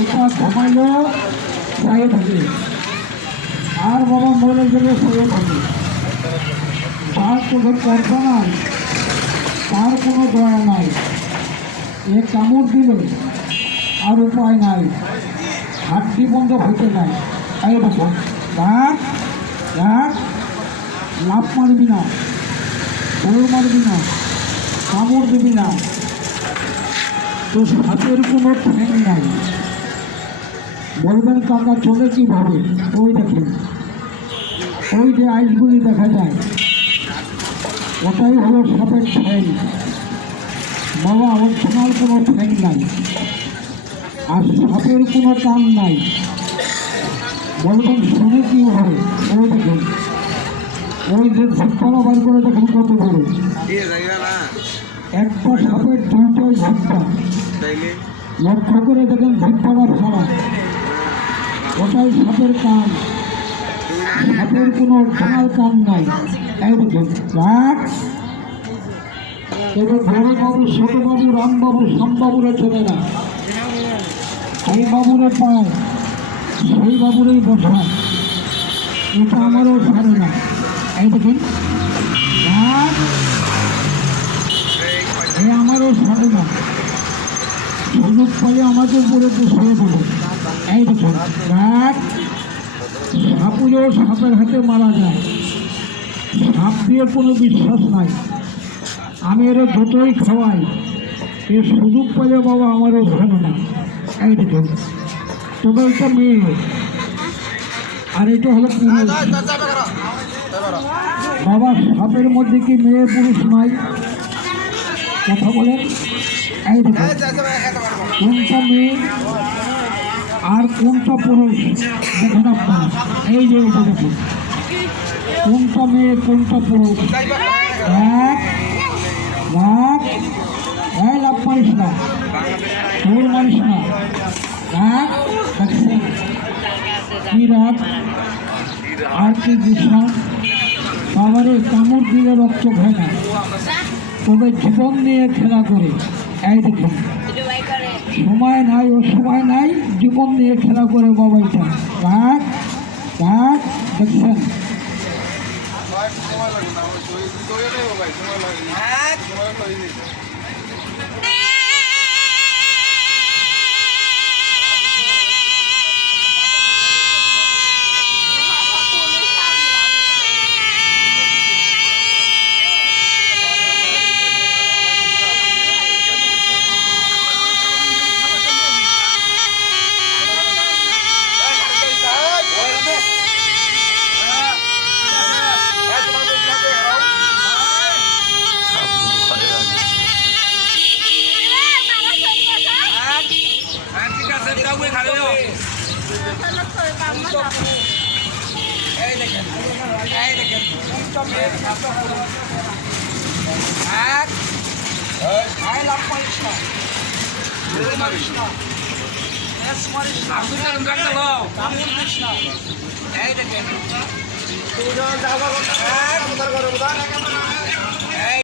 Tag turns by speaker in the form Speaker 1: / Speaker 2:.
Speaker 1: এটা ঘুমাইলেও চাইয়ে থাকে আর বাবা মরে গেলে শুয়ে থাকে তার কোনো পর্দা নাই, তার কোনো দয়া নাই। এ কামড় দিলে, আর উপায় নাই। হাড্ডি বন্ধ হইতে নাই। এই দেখো রাখ রাখ লাভ মারবি না দৌড় মারবি না কামড় দিবি না। তো হাতের কোনো ঠ্যাং নাই। বলবেন কাকা চলে কীভাবে? ওই দেখুন। ওই যে আইসগুলি দেখা যায় ওটাই হলো সাপের ঠ্যাং। বাবা তোমার কোনো ঠ্যাং নাই আর সাপের কোনো টান নাই। বলবেন শুনে কি হবে? ওই দেখুন। ওই যে ঝটকানো বার করে দেখুন কত বড়। একটা সাপের দুইটাই ঝটকা লক্ষ্য করে দেখেন ঝটকাটা ফাড়া ওটাই সাপের কান সাপের কোনো ঢাল কান নাই। দেখুন, রাখ। এবার বড়বাবু ছোটবাবু রামবাবু শ্যামবাবুরা চলে না। এই বাবুরে পায়, সেই বাবুরেই বসা এটা আমারও ছাড়ে না এই দেখুন আমারও ছাড়ে না সুযোগ পাইলে আমাকে উপরে শুয়ে দেবো। এই দেখুন রাখ সাপুরেও সাপের হাতে মারা যায়। সাপ দিয়ে কোনো বিশ্বাস নাই। আমি এর যতই খাওয়াই। এ সুযোগ পেলে বাবা আমারও ভালো না। এই দেখুন তবে এটা মেয়ে। আর এটা হলো পুরুষ। বাবা, সাপের মধ্যে কি মেয়ে পুরুষ নাই? কথা বলেন এই কোনটা মেয়ে আর কোনটা পুরুষ? দেখুন আপনারা এই যে এটা দেখুন কোনটা মেয়ে, কোনটা পুরুষ? এক এক, এই লাভ মারিস না তোর মারিস না। এক দেখছেন কি রাত আর কি বাবারে, কামড় দিলে রক্ত হয় না। তবে জীবন নিয়ে খেলা করে। এই সময় নাই ও সময় নাই জীবন নিয়ে খেলা করে বাবাইটা। কাক কাক দেখছেন?
Speaker 2: ঠিক
Speaker 3: এক। এই লাভ মারিস না মারিস না মারিস না কামড় দিস না এই দেখেন এক